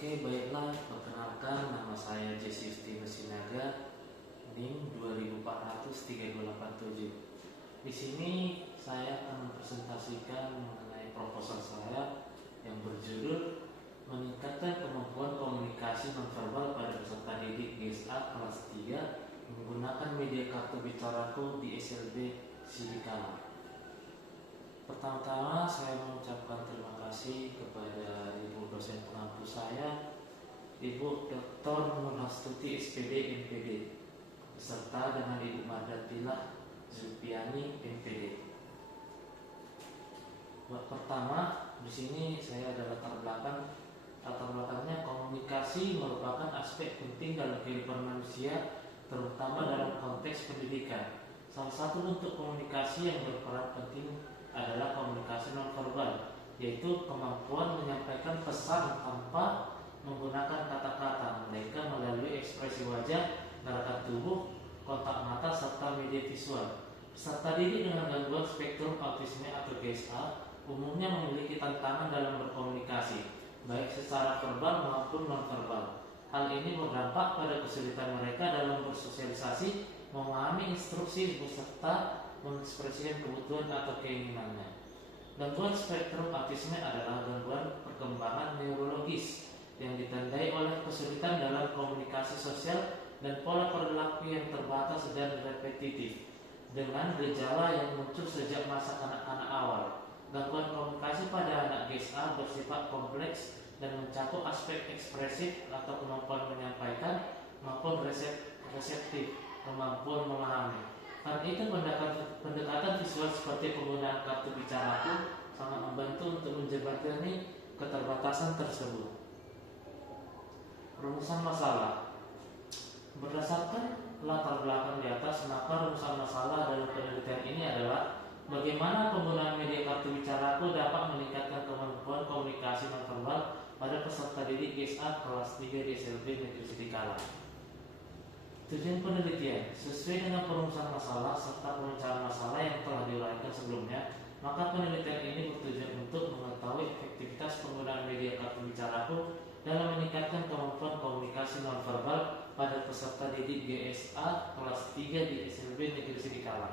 Oke, baiklah, perkenalkan nama saya Jesse Justinus Sinaga, NIM 204003287. Di sini saya akan mempresentasikan mengenai proposal saya yang berjudul meningkatkan kemampuan komunikasi nonverbal pada peserta didik GSA kelas 3 menggunakan media kartu bicaraku di SLB Sidikala. Pertama-tama saya mengucapkan terima kasih kepada Ibu dosen pengampu saya, Ibu Dr. Nurhastuti SPD MPD, beserta dengan Ibu Madatilah Zulpiani MPD. Buat pertama, di sini saya ada latar belakangnya komunikasi merupakan aspek penting dalam kehidupan manusia, terutama dalam konteks pendidikan. Salah satu bentuk komunikasi yang berperan penting adalah komunikasi nonverbal, yaitu kemampuan menyampaikan pesan tanpa menggunakan kata-kata, melainkan melalui ekspresi wajah, gerakan tubuh, kontak mata, serta media visual. Peserta didik dengan gangguan spektrum autisme atau GSA umumnya memiliki tantangan dalam berkomunikasi, baik secara verbal maupun nonverbal. Hal ini berdampak pada kesulitan mereka dalam bersosialisasi, memahami instruksi, beserta mengekspresikan kebutuhan atau keinginannya. Gangguan spektrum autisme adalah gangguan perkembangan neurologis yang ditandai oleh kesulitan dalam komunikasi sosial dan pola perilaku yang terbatas dan repetitif, dengan gejala yang muncul sejak masa kanak-kanak awal. Gangguan komunikasi pada anak GSA bersifat kompleks dan mencakup aspek ekspresif atau kemampuan menyampaikan maupun reseptif, kemampuan memahami. Karena itu pendekatan visual seperti penggunaan kartu bicaraku sangat membantu untuk menjembatani keterbatasan tersebut. Rumusan masalah. Berdasarkan latar belakang di atas, maka rumusan masalah dalam penelitian ini adalah bagaimana penggunaan media kartu bicaraku dapat meningkatkan kemampuan komunikasi nonverbal pada peserta didik GSA kelas 3 di SLB Negeri Sidikala. Tujuan penelitian sesuai dengan perumusan masalah serta pemecahan masalah yang telah diuraikan sebelumnya, maka penelitian ini bertujuan untuk mengetahui efektivitas penggunaan media kartu bicaraku dalam meningkatkan kemampuan komunikasi nonverbal pada peserta didik GSA kelas 3 di SLB Negeri Sidikala.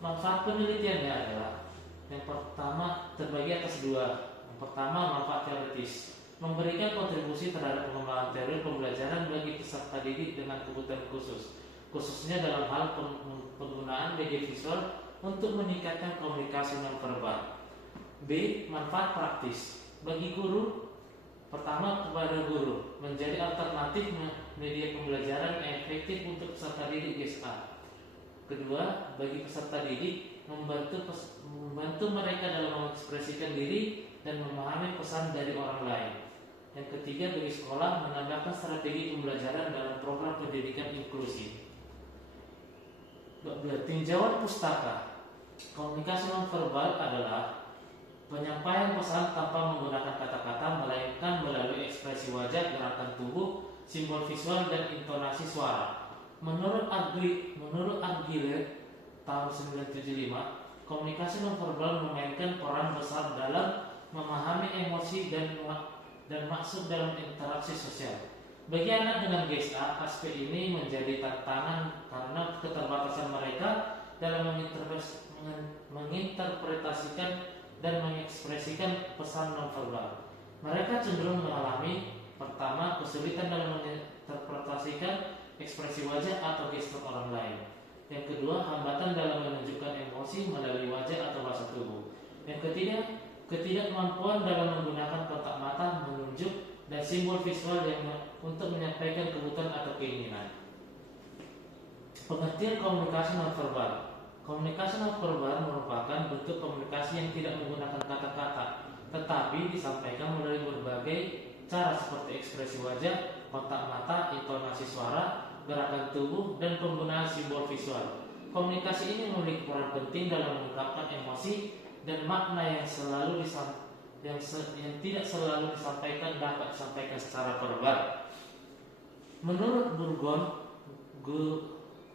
Manfaat penelitiannya adalah yang pertama terbagi atas dua. Yang pertama, manfaat teoritis, memberikan kontribusi terhadap pengembangan teori pembelajaran bagi peserta didik dengan kebutuhan khusus, khususnya dalam hal penggunaan media visual untuk meningkatkan komunikasi nonverbal. B. Manfaat praktis bagi guru. Pertama, kepada guru, menjadi alternatif media pembelajaran yang efektif untuk peserta didik GSA. Kedua, bagi peserta didik, membantu mereka dalam mengekspresikan diri dan memahami pesan dari orang lain. Yang ketiga, bagi sekolah, menambahkan strategi pembelajaran dalam program pendidikan inklusi. Tinjauan pustaka. Komunikasi nonverbal adalah penyampaian pesan tanpa menggunakan kata-kata, melainkan melalui ekspresi wajah, gerakan tubuh, simbol visual, dan intonasi suara. Menurut Argyle tahun 1975, komunikasi nonverbal memainkan peran besar dalam memahami emosi dan maksud dalam interaksi sosial. Bagi anak dengan GSA, aspek ini menjadi tantangan karena keterbatasan mereka dalam menginterpretasikan dan mengekspresikan pesan nonverbal. Mereka cenderung mengalami pertama, kesulitan dalam menginterpretasikan ekspresi wajah atau gestur orang lain. Yang kedua, hambatan dalam menunjukkan emosi melalui wajah atau bahasa tubuh. Yang ketiga, ketidakmampuan dalam menggunakan kontak mata, menunjuk, dan simbol visual yang untuk menyampaikan kebutuhan atau keinginan. Pengertian komunikasi nonverbal. Komunikasi nonverbal merupakan bentuk komunikasi yang tidak menggunakan kata-kata, tetapi disampaikan melalui berbagai cara seperti ekspresi wajah, kontak mata, intonasi suara, gerakan tubuh, dan penggunaan simbol visual. Komunikasi ini memiliki peran penting dalam mengungkapkan emosi dan makna yang tidak selalu disampaikan dapat disampaikan secara verbal. Menurut Burgon,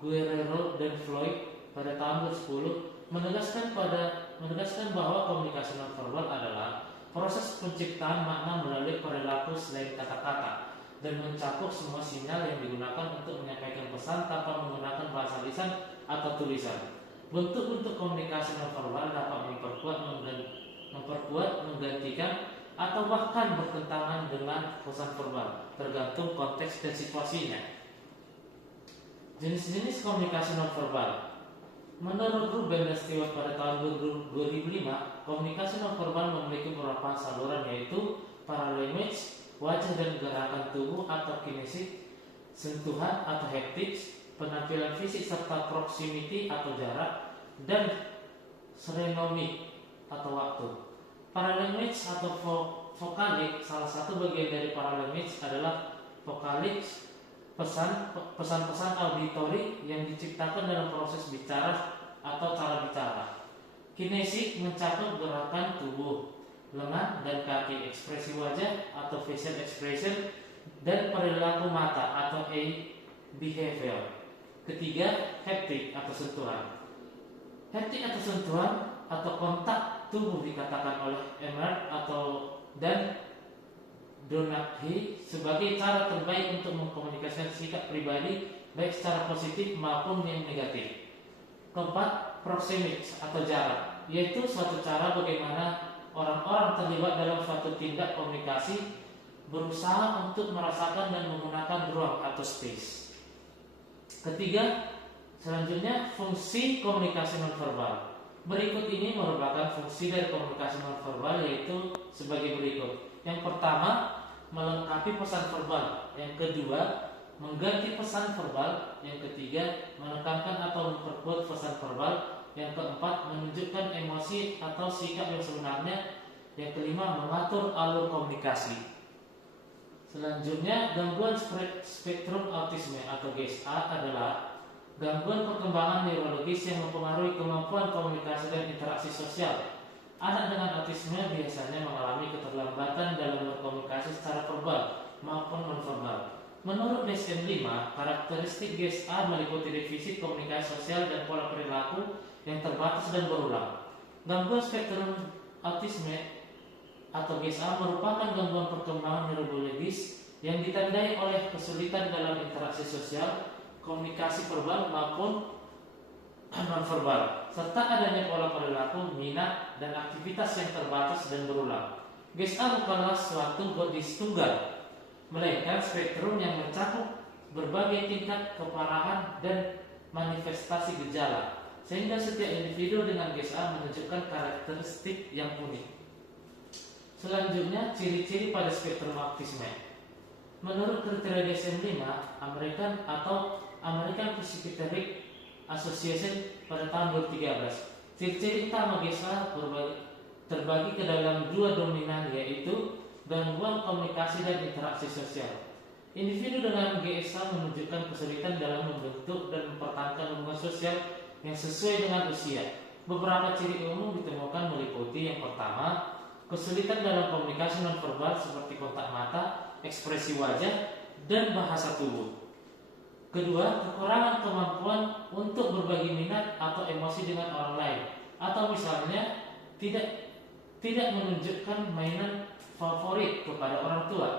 Guerrero, dan Floyd pada tahun 2010 menegaskan bahwa komunikasi nonverbal adalah proses penciptaan makna melalui perilaku selain kata-kata dan mencakup semua sinyal yang digunakan untuk menyampaikan pesan tanpa menggunakan bahasa lisan atau tulisan. Bentuk-bentuk komunikasi nonverbal dapat memperkuat, menggantikan, atau bahkan bertentangan dengan pesan verbal, tergantung konteks dan situasinya. Jenis-jenis komunikasi nonverbal. Menurut grup Ben dan Stewart pada tahun 2005, komunikasi nonverbal memiliki beberapa saluran, yaitu paralanguage, wajah dan gerakan tubuh atau kinesik, sentuhan atau haptics, penampilan fisik serta proximity atau jarak, dan serenomik atau waktu. Paralanguage atau vokalik, salah satu bagian dari paralanguage adalah vokalik, pesan-pesan auditori yang diciptakan dalam proses bicara atau cara bicara. Kinesik mencakup gerakan tubuh, lengan dan kaki, ekspresi wajah atau facial expression, dan perilaku mata atau behavior. Ketiga, haptic atau sentuhan. Haptic atau sentuhan atau kontak tubuh dikatakan oleh Emert dan Donaghy sebagai cara terbaik untuk mengkomunikasikan sikap pribadi baik secara positif maupun yang negatif. Keempat, proxemics atau jarak, yaitu suatu cara bagaimana orang-orang terlibat dalam suatu tindak komunikasi berusaha untuk merasakan dan menggunakan ruang atau space. Ketiga, selanjutnya fungsi komunikasi nonverbal. Berikut ini merupakan fungsi dari komunikasi nonverbal, yaitu sebagai berikut. Yang pertama, melengkapi pesan verbal. Yang kedua, mengganti pesan verbal. Yang ketiga, menekankan atau memperkuat pesan verbal. Yang keempat, menunjukkan emosi atau sikap yang sebenarnya. Yang kelima, mengatur alur komunikasi. Selanjutnya, gangguan spektrum autisme atau GSA adalah gangguan perkembangan neurologis yang mempengaruhi kemampuan komunikasi dan interaksi sosial. Anak dengan autisme biasanya mengalami keterlambatan dalam berkomunikasi secara verbal maupun nonverbal. Menurut DSM-5, karakteristik GSA meliputi defisit komunikasi sosial dan pola perilaku yang terbatas dan berulang. Gangguan spektrum autisme atau GSA merupakan gangguan perkembangan neurologis yang ditandai oleh kesulitan dalam interaksi sosial, komunikasi verbal maupun nonverbal, serta adanya pola perilaku, minat, dan aktivitas yang terbatas dan berulang. GSA bukanlah suatu kondisi tunggal, melainkan spektrum yang mencakup berbagai tingkat keparahan dan manifestasi gejala, sehingga setiap individu dengan GSA menunjukkan karakteristik yang unik. Selanjutnya, ciri-ciri pada spektrum autisme. Menurut kriteria DSM-5, American Psychiatric Association pada tahun 2013, ciri-ciri utama GSA terbagi ke dalam dua dominan, yaitu gangguan komunikasi dan interaksi sosial. Individu dengan GSA menunjukkan kesulitan dalam membentuk dan mempertahankan hubungan sosial yang sesuai dengan usia. Beberapa ciri umum ditemukan meliputi yang pertama, kesulitan dalam komunikasi nonverbal seperti kontak mata, ekspresi wajah, dan bahasa tubuh. Kedua, kekurangan kemampuan untuk berbagi minat atau emosi dengan orang lain, atau misalnya tidak menunjukkan mainan favorit kepada orang tua.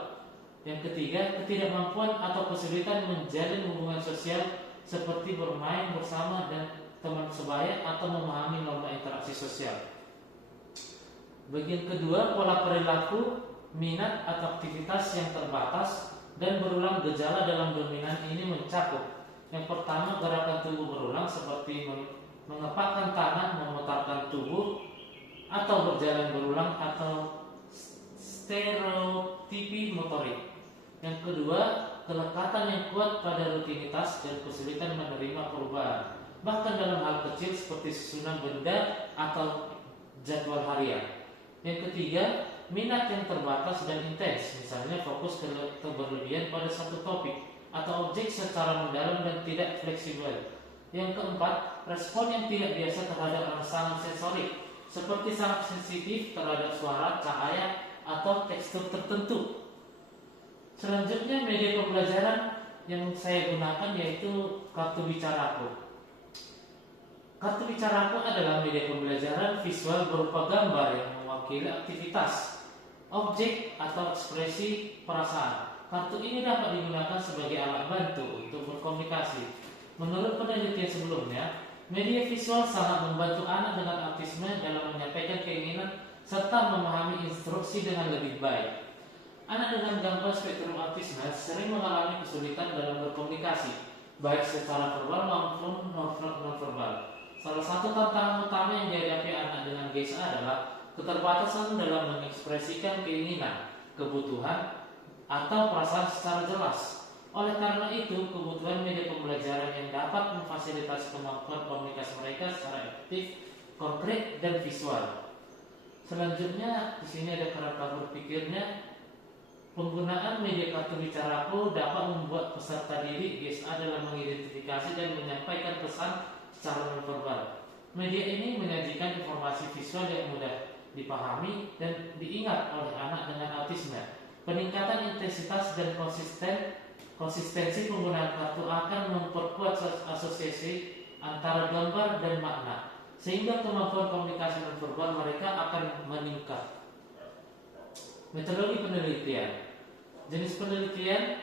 Yang ketiga, ketidakmampuan atau kesulitan menjalin hubungan sosial seperti bermain bersama dan teman sebaya atau memahami norma interaksi sosial. Bagian kedua, pola perilaku, minat atau aktivitas yang terbatas dan berulang. Gejala dalam dominan ini mencakup yang pertama, gerakan tubuh berulang seperti mengepakkan tangan, memutarkan tubuh, atau berjalan berulang atau stereotipi motorik. Yang kedua, kelekatan yang kuat pada rutinitas dan kesulitan menerima perubahan, bahkan dalam hal kecil seperti susunan benda atau jadwal harian. Yang ketiga, minat yang terbatas dan intens, misalnya fokus keberlebihan pada satu topik atau objek secara mendalam dan tidak fleksibel. Yang keempat, respon yang tidak biasa terhadap rangsangan sensorik, seperti sangat sensitif terhadap suara, cahaya, atau tekstur tertentu. Selanjutnya, media pembelajaran yang saya gunakan yaitu kartu bicaraku. Kartu bicaraku adalah media pembelajaran visual berupa gambar yang mewakili aktivitas objek atau ekspresi perasaan. Kartu ini dapat digunakan sebagai alat bantu untuk berkomunikasi. Menurut penelitian sebelumnya, media visual sangat membantu anak dengan autisme dalam menyampaikan keinginan serta memahami instruksi dengan lebih baik. Anak dengan gangguan spektrum autisme sering mengalami kesulitan dalam berkomunikasi, baik secara verbal maupun non-verbal. Salah satu tantangan utama yang dihadapi anak dengan GSA adalah keterbatasan dalam mengekspresikan keinginan, kebutuhan, atau perasaan secara jelas. Oleh karena itu, kebutuhan media pembelajaran yang dapat memfasilitasi kemampuan komunikasi mereka secara efektif, konkret, dan visual. Selanjutnya, di sini ada kerangka berpikirnya. Penggunaan media kartu bicaraku dapat membuat peserta didik GSA dalam mengidentifikasi dan menyampaikan pesan secara nonverbal. Media ini menyajikan informasi visual yang mudah dipahami dan diingat oleh anak dengan autisme. Peningkatan intensitas dan konsistensi penggunaan kartu akan memperkuat asosiasi antara gambar dan makna, sehingga kemampuan komunikasi nonverbal mereka akan meningkat. Metodologi penelitian. Jenis penelitian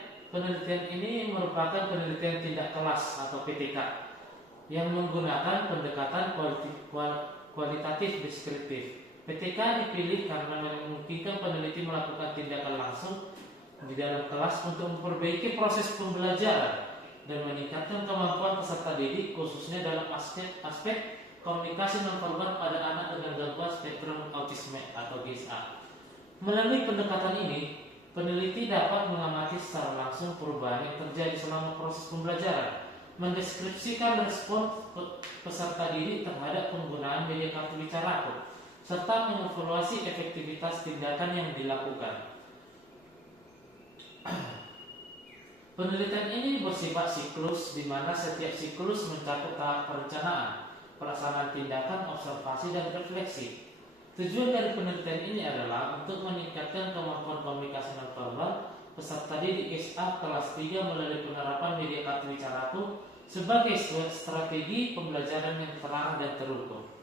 ini merupakan penelitian tindak kelas atau PTK yang menggunakan pendekatan kualitatif deskriptif. PTK dipilih karena memungkinkan peneliti melakukan tindakan langsung di dalam kelas untuk memperbaiki proses pembelajaran dan meningkatkan kemampuan peserta didik, khususnya dalam aspek komunikasi nonverbal pada anak dengan gangguan spektrum autisme atau GSA. Melalui pendekatan ini, peneliti dapat mengamati secara langsung perubahan yang terjadi selama proses pembelajaran, mendeskripsikan respon peserta didik terhadap penggunaan media kartu bicaraku, serta mengevaluasi efektivitas tindakan yang dilakukan. Penelitian ini bersifat siklus, di mana setiap siklus mencakup tahap perencanaan, pelaksanaan tindakan, observasi, dan refleksi. Tujuan dari penelitian ini adalah untuk meningkatkan kemampuan komunikasi nonverbal peserta didik GSA kelas 3 melalui penerapan media kartu bicaraku sebagai strategi pembelajaran yang terarah dan terukur.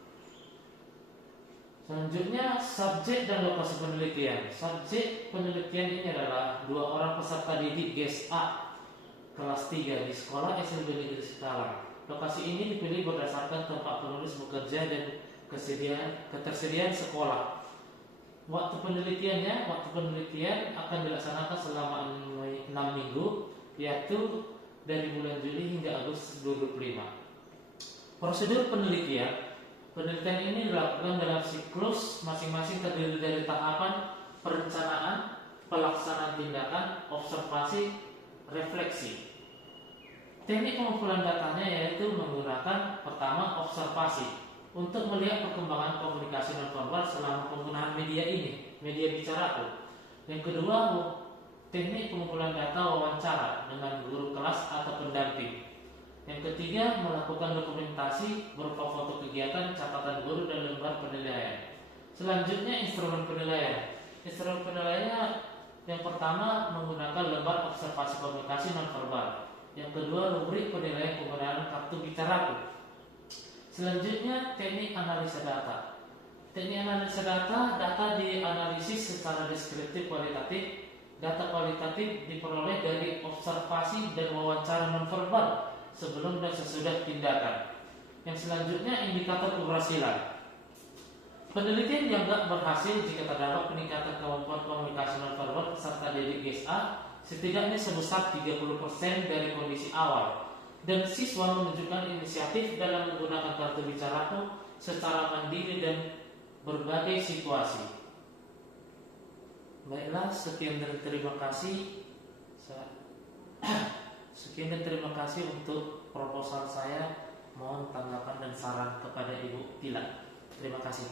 Selanjutnya, subjek dan lokasi penelitian. Subjek penelitian ini adalah 2 orang peserta didik GSA kelas 3 di sekolah SMP Negeri Sekalang. Lokasi ini dipilih berdasarkan tempat penulis bekerja dan ketersediaan sekolah. Waktu penelitian akan dilaksanakan selama 6 minggu, yaitu dari bulan Juli hingga Agustus 2025. Prosedur penelitian ini dilakukan dalam siklus masing-masing terdiri dari tahapan perencanaan, pelaksanaan tindakan, observasi, refleksi. Teknik pengumpulan datanya yaitu menggunakan pertama observasi untuk melihat perkembangan komunikasi nonverbal selama penggunaan media ini, media bicaraku. Yang kedua, teknik pengumpulan data wawancara dengan guru kelas atau pendamping. Yang ketiga, melakukan dokumentasi berupa foto kegiatan, catatan guru, dan lembar penilaian. Selanjutnya, instrumen penilaian. Instrumen penilaiannya yang pertama menggunakan lembar observasi komunikasi nonverbal. Yang kedua, rubrik penilaian penggunaan kartu bicaraku. Selanjutnya, teknik analisa data. Teknik analisa data dianalisis secara deskriptif kualitatif. Data kualitatif diperoleh dari observasi dan wawancara nonverbal sebelum dan sesudah tindakan. Yang selanjutnya, indikator keberhasilan. Penelitian dianggap berhasil jika terdapat peningkatan kemampuan komunikasi nonverbal peserta didik GSA setidaknya sebesar 30% dari kondisi awal, dan siswa menunjukkan inisiatif dalam menggunakan kartu bicaraku secara mandiri dan berbagai situasi. Baiklah, sekian dan terima kasih. Sekian dan terima kasih untuk proposal saya. Mohon tanggapan dan saran kepada Ibu Tila. Terima kasih.